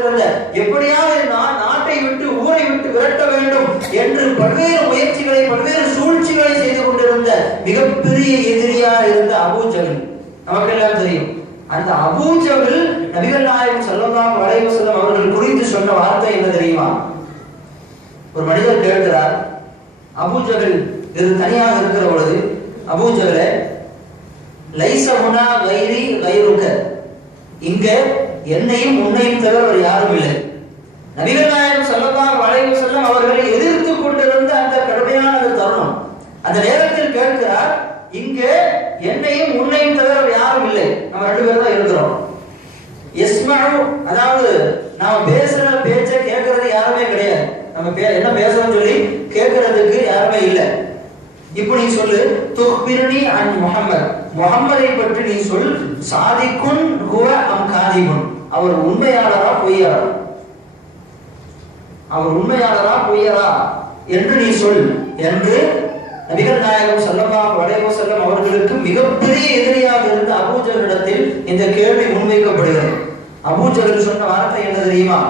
கொண்டிருந்த, எப்படியாவது நாட்டை விட்டு ஊரை விட்டு விரட்ட வேண்டும் என்று பல்வேறு முயற்சிகளை பல்வேறு சூழ்ச்சிகளை செய்து கொண்டிருந்த மிகப்பெரிய எதிரியா இருந்த அபூ ஜஹல் நமக்கெல்லாம் தெரியும். அந்த அபூ ஜஹல் நபிகள் நாயகம் ஸல்லல்லாஹு அலைஹி வஸல்லம் அவர்கள் குறித்து சொன்ன வார்த்தை என்ன தெரியுமா? ஒரு மனிதர் கேட்கிறார், அபூ ஜஹல் இது தனியாக இருக்கிற பொழுது, அபூ ஜஹலே லைஸ முனா கைரி கைருக, இங்க என்னையும் உன்னையும் தவிர வேறு யாரும் இல்லை. நபிகள் நாயகம் ஸல்லல்லாஹு அலைஹி வஸல்லம் அவர்களை எதிர்த்து கொண்டிருந்த அந்த கடுமையான தருணம், அந்த நேரத்தில் கேட்கிறார், இங்க என்னையும் உன்னையும் தவிர யாரும் இல்லை, நம்ம 2 பேரும் தான் இருக்கிறோம். யஸ்மஉ, அதாவது நாம பேசுற பேச்சை கேட்கறது யாருமே கிடையாது, நம்ம என்ன பேசுறோம்னு சொல்லி கேட்கறதுக்கு யாருமே இல்லை. இப்போ நீ சொல்லு, துக்பிர்னி அன் முஹம்மத், முஹம்மதை பற்றி நீ சொல், சாதிக்குன் ஹுவ அம் காதிபுன், அவர் உண்மையாளரா பொய்யரா, அவர் உண்மையாளரா பொய்யரா என்று நீ சொல் என்று நபிகள் நாயகம் ஸல்லல்லாஹு அலைஹி வஸல்லம் அவர்களுக்கு மிகப்பெரிய எதிரியாக இருந்த அபூ ஜஹலிடத்தில் இந்த கேள்வி முன்வைக்கப்படுகிறது. அபூ ஜஹல் சொன்ன வார்த்தை என்ன தெரியுமா?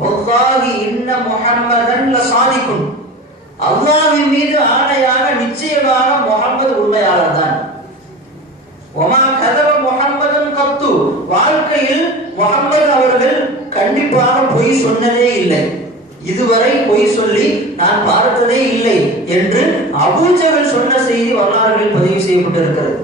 வல்லாஹி இன்ன முஹம்மதன் லசாதிகுன், அல்லாஹ்வின் மீது ஆணையாக நிச்சயமாக முஹம்மது உண்மையாளர் தான். வமா கதப முஹம்மதுன் கத்து, வாழ்க்கையில் முஹம்மது அவர்கள் கண்டிப்பாக பொய் சொன்னதே இல்லை, இதுவரை பொய் சொல்லி நான் பார்த்ததே இல்லை என்று அபூ ஜஹல் சொன்ன செய்தி வரலாறுகளில் பதிவு செய்யப்பட்டிருக்கிறது.